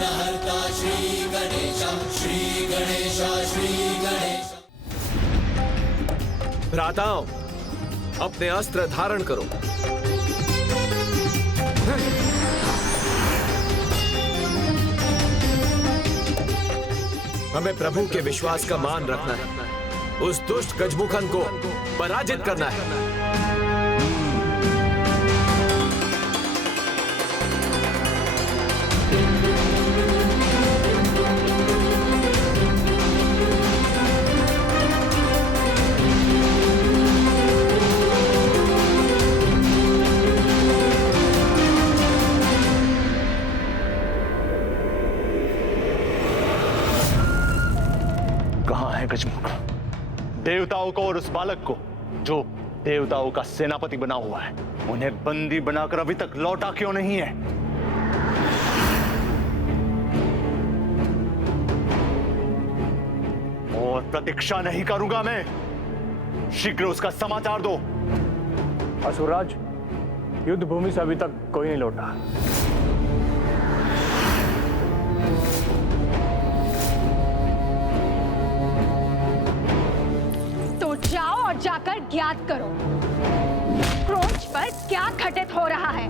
विघ्नहर्ता श्री गणेश, श्री गणेश, श्री गणेश। भ्राताओं, अपने अस्त्र धारण करो। हमें प्रभु के विश्वास का मान रखना है। उस दुष्ट गजमुखन को पराजित करना है। गजमुख, देवताओं को और उस बालक को जो देवताओं का सेनापति बना हुआ है, उन्हें बंदी बनाकर अभी तक लौटा क्यों नहीं है? और प्रतीक्षा नहीं करूंगा मैं, शीघ्र उसका समाचार दो। असुरराज, युद्ध भूमि से अभी तक कोई नहीं लौटा। जाओ और जाकर ज्ञात करो क्रोंच पर क्या घटित हो रहा है।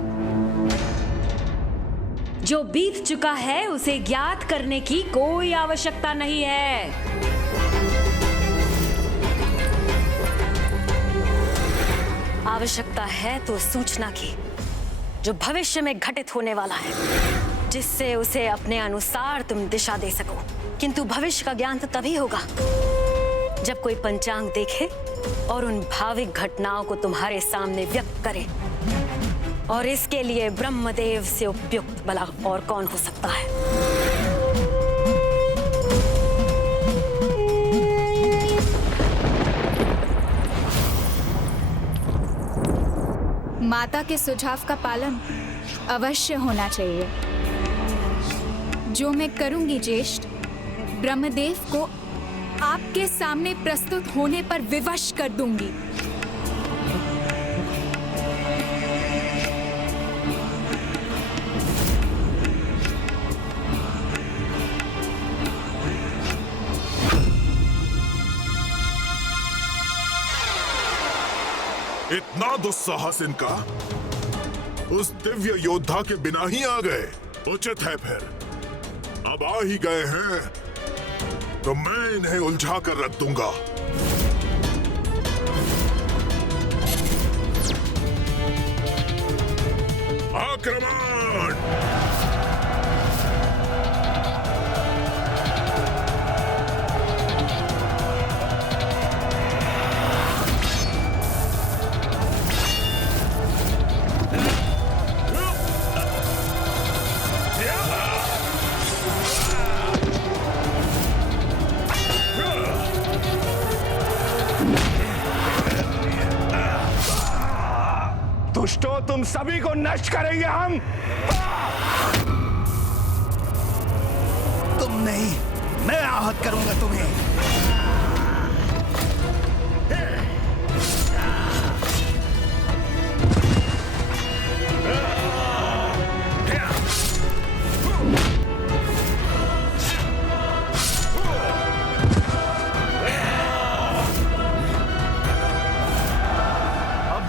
जो बीत चुका है उसे ज्ञात करने की कोई आवश्यकता नहीं है। आवश्यकता है तो सूचना की, जो भविष्य में घटित होने वाला है, जिससे उसे अपने अनुसार तुम दिशा दे सको। किंतु भविष्य का ज्ञान तो तभी होगा जब कोई पंचांग देखे और उन भाविक घटनाओं को तुम्हारे सामने व्यक्त करे। और इसके लिए ब्रह्मदेव से उपयुक्त भला और कौन हो सकता है? माता के सुझाव का पालन अवश्य होना चाहिए। जो मैं करूंगी ज्येष्ठ, ब्रह्मदेव को आपके सामने प्रस्तुत होने पर विवश कर दूंगी। इतना दुस्साहस इनका उस दिव्य योद्धा के बिना ही आ गए। उचित है फिर, अब आ ही गए हैं तो मैं इन्हें उलझा कर रख दूंगा। आक्रमण! दुष्टों, तुम सभी को नष्ट करेंगे हम। तुम नहीं, मैं आहत करूंगा तुम्हें।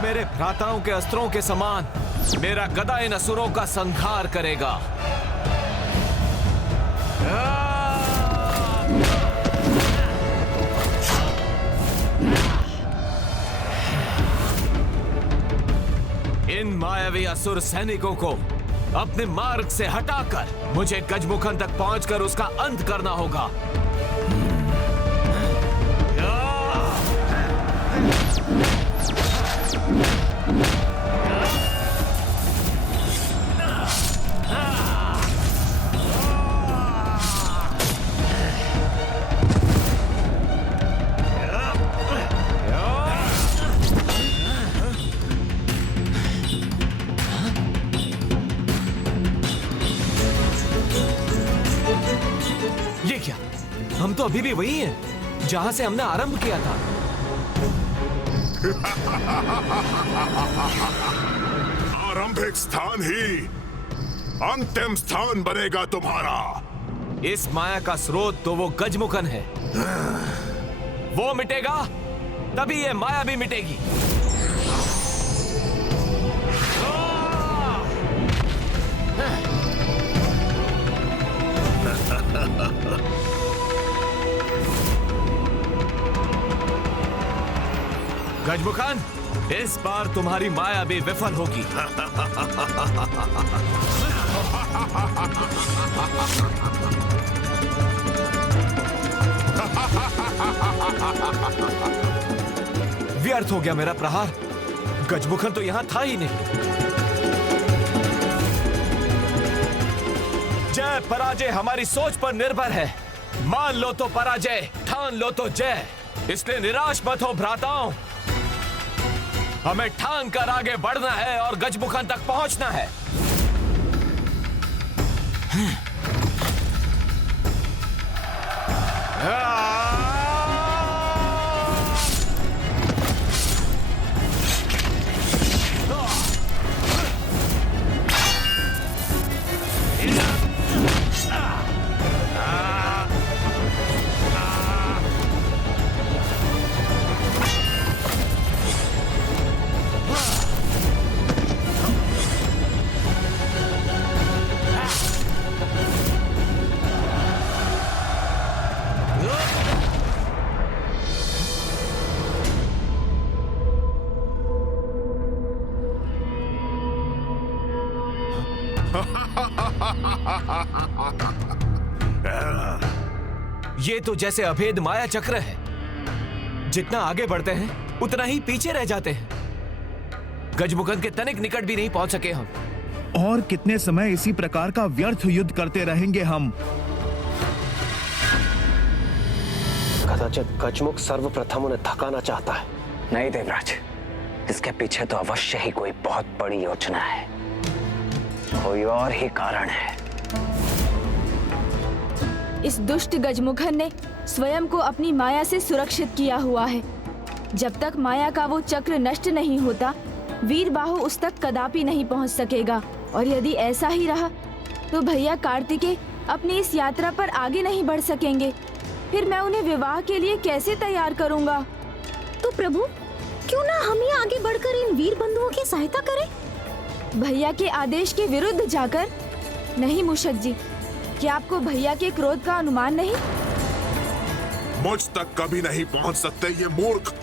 मेरे भ्राताओं के अस्त्रों के समान मेरा गदा इन असुरों का संहार करेगा। इन मायावी असुर सैनिकों को अपने मार्ग से हटाकर मुझे गजमुखन तक पहुंचकर उसका अंत करना होगा। ये क्या? हम तो अभी भी वही हैं जहां से हमने आरंभ किया था। आरंभिक स्थान ही अंतिम स्थान बनेगा तुम्हारा। इस माया का स्रोत तो वो गजमुखन है। वो मिटेगा तभी ये माया भी मिटेगी। गजमुखन, इस बार तुम्हारी माया भी विफल होगी। व्यर्थ हो गया मेरा प्रहार। गजमुखन तो यहां था ही नहीं। जय पराजय हमारी सोच पर निर्भर है। मान लो तो पराजय, ठान लो तो जय। इसलिए निराश मत हो भ्राताओं। हमें ठान कर आगे बढ़ना है और गजमुखन तक पहुंचना है। ये तो जैसे अभेद माया चक्र है। जितना आगे बढ़ते हैं उतना ही पीछे रह जाते हैं। गजमुखन के तनिक निकट भी नहीं पहुंच सके हम। और कितने समय इसी प्रकार का व्यर्थ युद्ध करते रहेंगे हम? कदाचित गजमुख सर्वप्रथम उन्हें थकाना चाहता है। नहीं देवराज, इसके पीछे तो अवश्य ही कोई बहुत बड़ी योजना है। कोई और ही कारण है। इस दुष्ट गजमुखन ने स्वयं को अपनी माया से सुरक्षित किया हुआ है। जब तक माया का वो चक्र नष्ट नहीं होता, वीरबाहु उस तक कदापि नहीं पहुंच सकेगा। और यदि ऐसा ही रहा तो भैया कार्तिकेय अपनी इस यात्रा पर आगे नहीं बढ़ सकेंगे। फिर मैं उन्हें विवाह के लिए कैसे तैयार करूंगा? तो प्रभु, क्यों ना हम ही आगे बढ़कर इन वीर बंधुओं की सहायता करें? भैया के आदेश के विरुद्ध जाकर? नहीं मूषक जी, क्या आपको भैया के क्रोध का अनुमान नहीं? मुझ तक कभी नहीं पहुंच सकते ये मूर्ख,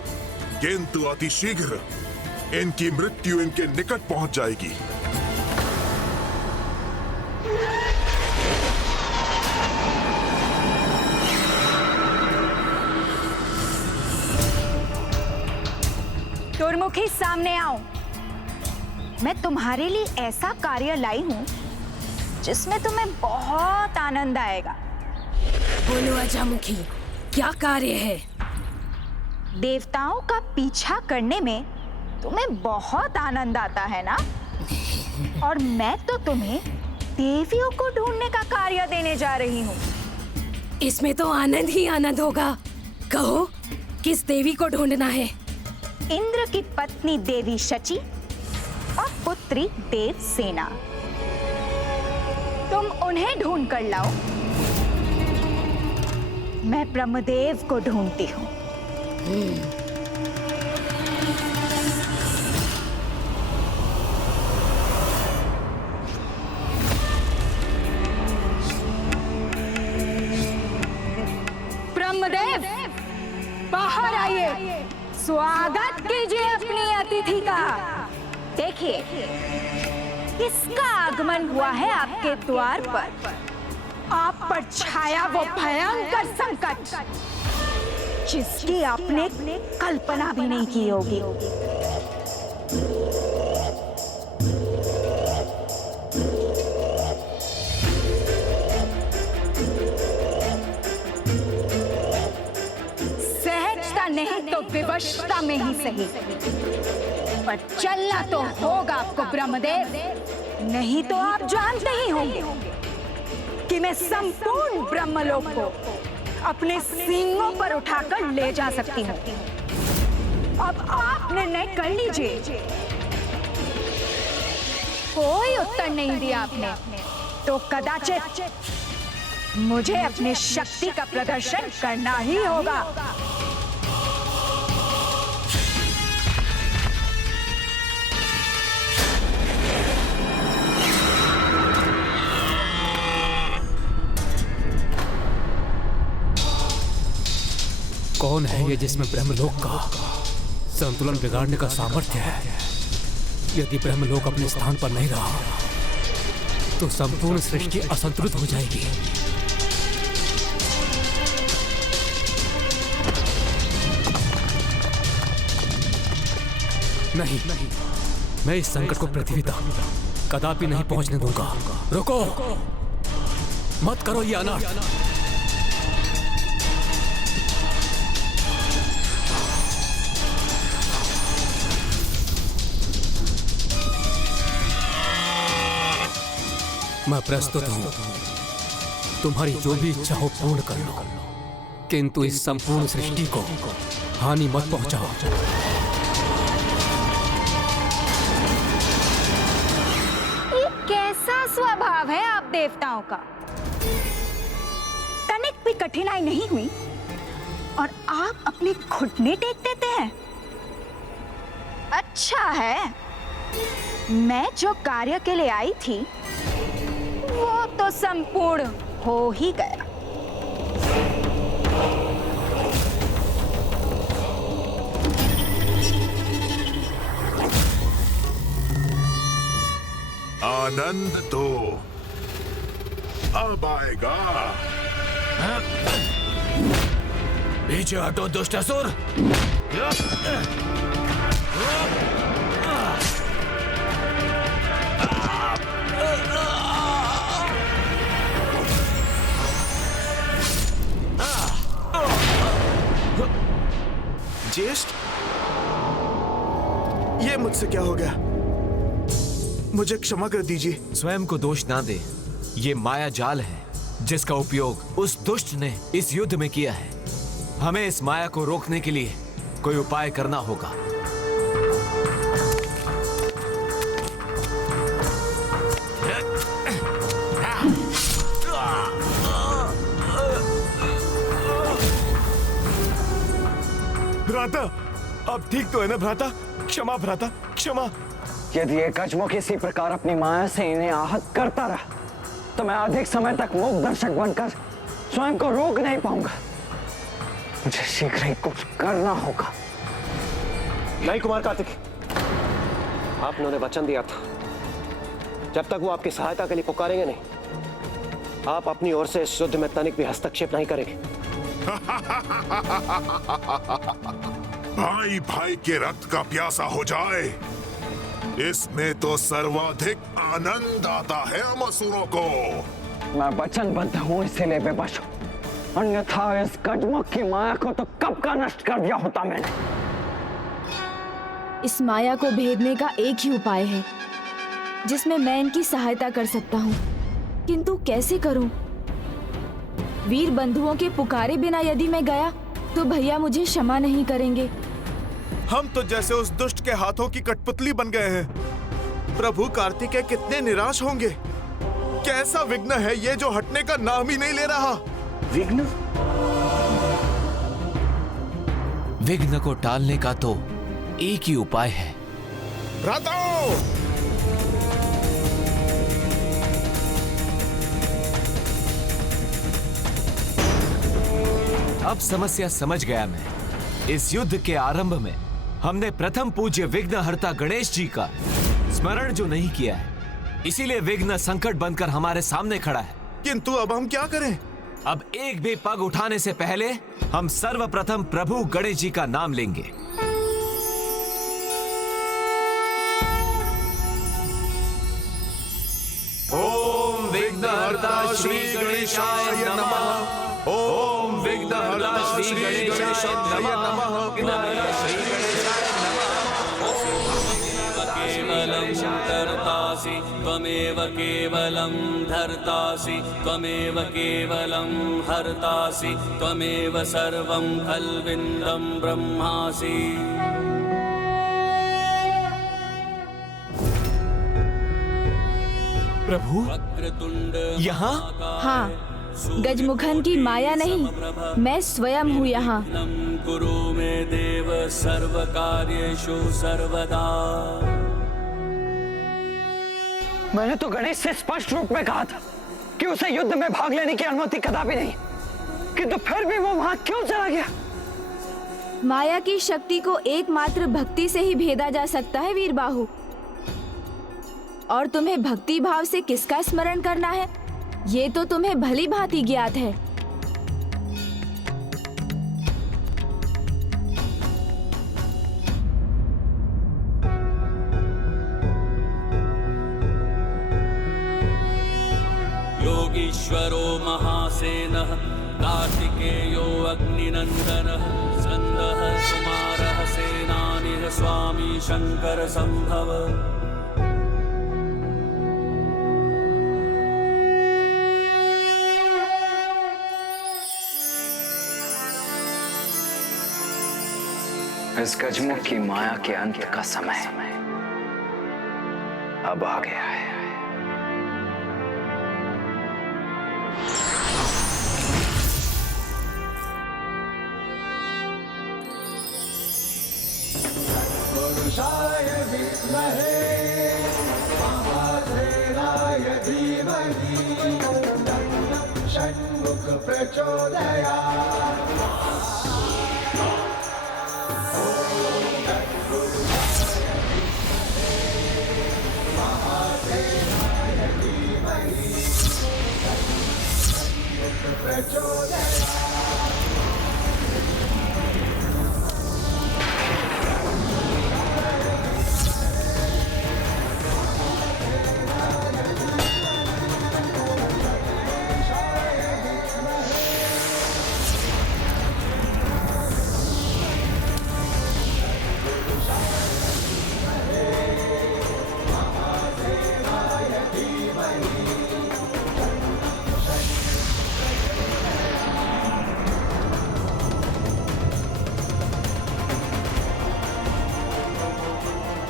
किंतु अति शीघ्र इनकी मृत्यु इनके निकट पहुंच जाएगी। दुर्मुखी, सामने आओ। मैं तुम्हारे लिए ऐसा कार्य लाई हूँ जिसमें तुम्हें बहुत आनंद आएगा। बोलो अजामुखी, क्या कार्य है? देवताओं का पीछा करने में तुम्हें बहुत आनंद आता है ना? और मैं तो तुम्हें देवियों को ढूंढने का कार्य देने जा रही हूँ। इसमें तो आनंद ही आनंद होगा। कहो, किस देवी को ढूंढना है? इंद्र की पत्नी देवी शची और पुत्री देवसेना। तुम उन्हें ढूंढ कर लाओ। मैं ब्रह्मदेव को ढूंढती हूँ। ब्रह्मदेव, बाहर आइए। स्वागत कीजिए अपनी अतिथि का। देखिए, किसका आगमन हुआ है आपके द्वार पर। आप पर छाया वो भयंकर संकट जिसकी आपने कल्पना भी नहीं की होगी। सहजता नहीं तो विवशता में ही सही, पर चलना तो होगा आपको ब्रह्मदेव। नहीं तो आप जानते ही होंगे कि मैं संपूर्ण ब्रह्मलोक को अपने सींगों पर उठाकर ले जा सकती हूँ। अब आप निर्णय कर लीजिए कोई उत्तर नहीं दिया आपने, तो कदाचित मुझे अपनी शक्ति का प्रदर्शन करना ही होगा। कौन है ये जिसमें ब्रह्मलोक का संतुलन बिगाड़ने का सामर्थ्य है? यदि ब्रह्मलोक अपने स्थान पर नहीं रहा तो संपूर्ण सृष्टि असंतुलित हो जाएगी। नहीं, मैं इस संकट को पृथ्वी तक कदापि नहीं पहुंचने दूंगा। रुको, मत करो ये अनर्थ। मैं प्रस्तुत हूं, तुम्हारी जो भी इच्छा हो पूर्ण कर लो, किंतु इस संपूर्ण सृष्टि को हानि मत पहुंचाओ। ये कैसा स्वभाव है आप देवताओं का? तनिक भी कठिनाई नहीं हुई और आप अपने घुटने टेक देते हैं। अच्छा है, मैं जो कार्य के लिए आई थी वो तो संपूर्ण हो ही गया। आनंद तो अब आएगा। पीछे हटो दुष्ट असुर। ज्येष्ठ, ये मुझसे क्या हो गया? मुझे क्षमा कर दीजिए। स्वयं को दोष ना दे, ये माया जाल है जिसका उपयोग उस दुष्ट ने इस युद्ध में किया है। हमें इस माया को रोकने के लिए कोई उपाय करना होगा। भ्राता, अब ठीक तो है ना भ्राता? क्षमा भ्राता, क्षमा। यदि ये गजमुख इसी प्रकार अपनी माया से इन्हें आहत करता रहा तो मैं अधिक समय तक मूक दर्शक बनकर स्वयं को रोक नहीं पाऊंगा। मुझे शीघ्र ही कुछ करना होगा। नहीं कुमार कार्तिक, आपने उन्हें वचन दिया था, जब तक वो आपकी सहायता के लिए पुकारेंगे नहीं, आप अपनी ओर से इस युद्ध में तनिक भी हस्तक्षेप नहीं करेंगे। भाई भाई के रक्त का प्यासा हो जाए, इसमें तो सर्वाधिक आनंद आता है हम असुरों को। मैं वचनबद्ध हूं, इसीलिए बेबस हूं, अन्यथा इस गजमुख की माया को तो कब का नष्ट कर दिया होता मैंने। इस माया को भेदने का एक ही उपाय है जिसमें मैं इनकी सहायता कर सकता हूँ, किंतु कैसे करूँ? वीर बंधुओं के पुकारे बिना यदि मैं गया तो भैया मुझे क्षमा नहीं करेंगे। हम तो जैसे उस दुष्ट के हाथों की कठपुतली बन गए हैं। प्रभु कार्तिकेय कितने निराश होंगे। कैसा विघ्न है ये जो हटने का नाम ही नहीं ले रहा। विघ्न? विघ्न को टालने का तो एक ही उपाय है। भ्राताओं, अब समस्या समझ गया मैं। इस युद्ध के आरंभ में हमने प्रथम पूज्य विघ्नहर्ता गणेश जी का स्मरण जो नहीं किया है, इसीलिए विघ्न संकट बनकर हमारे सामने खड़ा है। किंतु अब हम क्या करें? अब एक भी पग उठाने से पहले हम सर्वप्रथम प्रभु गणेश जी का नाम लेंगे। ओम विघ्नहर्ता श्री गणेशाय नमः। ओम विघ्नहर्ता श्री गणेशाय नमः। त्वमेव केवलं धर्तासि, त्वमेव केवलं हर्तासि, त्वमेव सर्वं खल्विन्दं ब्रह्मासि। प्रभु यहाँ? हाँ, गजमुखन की माया नहीं, मैं स्वयं हूँ यहाँ। कुरु मे देव सर्व कार्येषु सर्वदा। मैंने तो गणेश से स्पष्ट रूप में कहा था कि उसे युद्ध में भाग लेने की अनुमति कदापि नहीं, किंतु फिर भी वो वहां क्यों चला गया? माया की शक्ति को एकमात्र भक्ति से ही भेदा जा सकता है वीरबाहु। और तुम्हें भक्ति भाव से किसका स्मरण करना है, ये तो तुम्हें भली भांति ज्ञात है। योगीश्वरो महासेनः कार्तिकेयो अग्निनन्दनः स्कन्दः कुमारः सेनानिः स्वामी शंकर संभव। इस गजमुख की माया के अंत का समय अब आ गया है। पुरुषाय विद्महे महासेनाय धीमहि तन्नः षण्मुख प्रचोदयात्।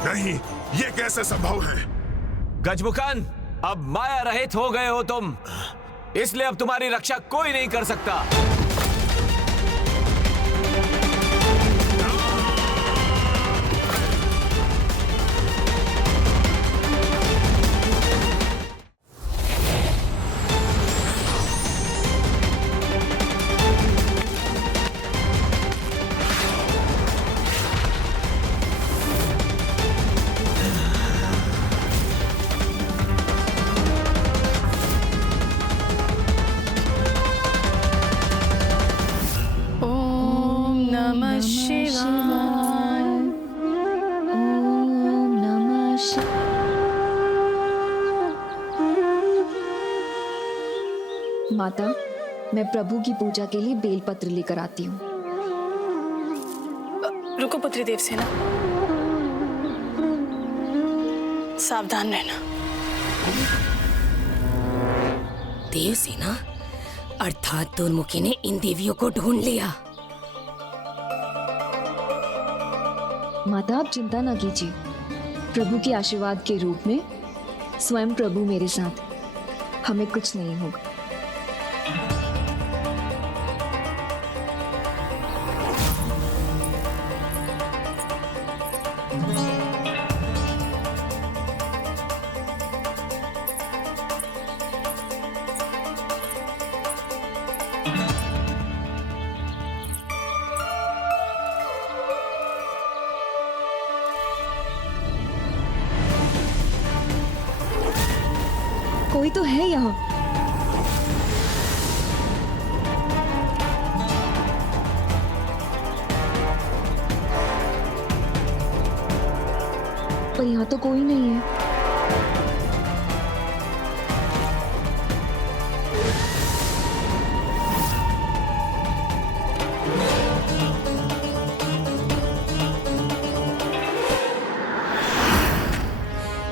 नहीं, ये कैसे संभव है? गजमुखन, अब माया रहित हो गए हो तुम, इसलिए अब तुम्हारी रक्षा कोई नहीं कर सकता। माता, मैं प्रभु की पूजा के लिए बेलपत्र लेकर आती हूँ। रुको पुत्री देवसेना, सावधान रहना। देवसेना अर्थात दुर्मुखी ने इन देवियों को ढूंढ लिया। माता, आप चिंता ना कीजिए, प्रभु के आशीर्वाद के रूप में स्वयं प्रभु मेरे साथ, हमें कुछ नहीं होगा। कोई तो है यहाँ। पर यहाँ तो कोई नहीं है।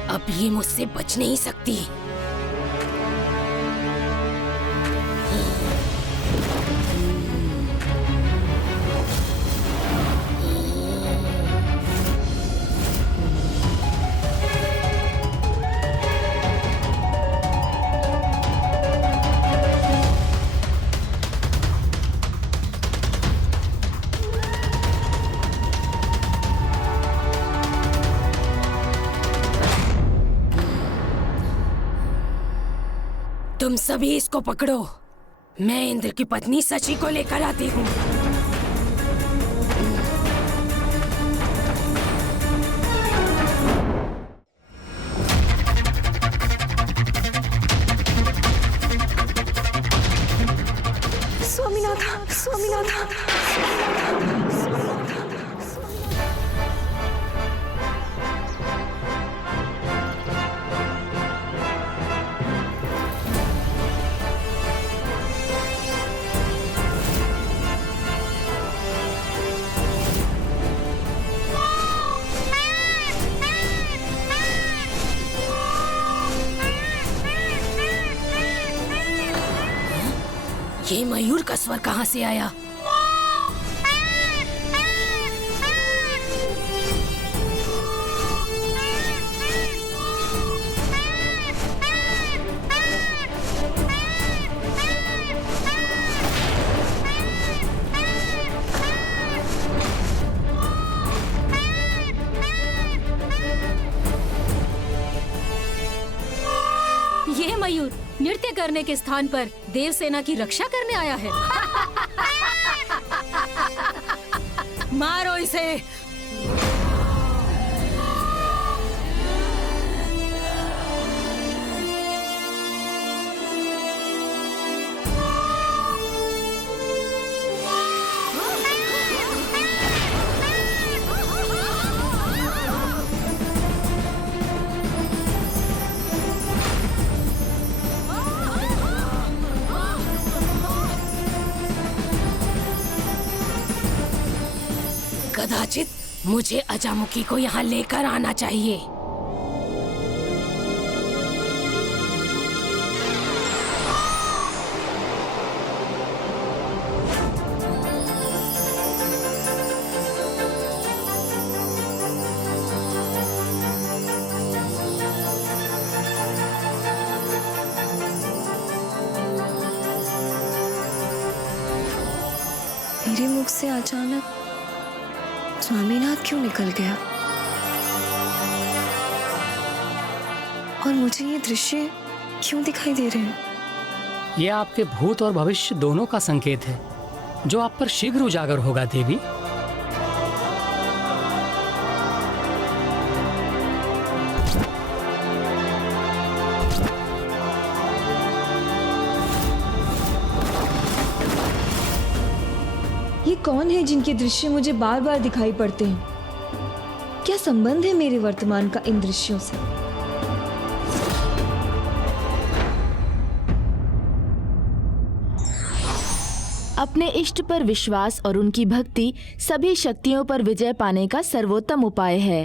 अब ये मुझसे बच नहीं सकती। तुम सभी इसको पकड़ो, मैं इंद्र की पत्नी सची को लेकर आती हूँ। स्वामीनाथ, स्वामीनाथ। ये मयूर का स्वर कहाँ से आया? ये मयूर नृत्य करने के स्थान पर देवसेना की रक्षा करने आया है। मारो इसे। कदाचित मुझे अजामुखी को यहाँ लेकर आना चाहिए। मेरे मुख से अचानक स्वामीनाथ क्यों निकल गया? और मुझे ये दृश्य क्यों दिखाई दे रहे हैं? ये आपके भूत और भविष्य दोनों का संकेत है, जो आप पर शीघ्र उजागर होगा देवी। ये कौन है जिनके दृश्य मुझे बार बार दिखाई पड़ते हैं? क्या संबंध है मेरे वर्तमान का इन दृश्यों से? अपने इष्ट पर विश्वास और उनकी भक्ति सभी शक्तियों पर विजय पाने का सर्वोत्तम उपाय है।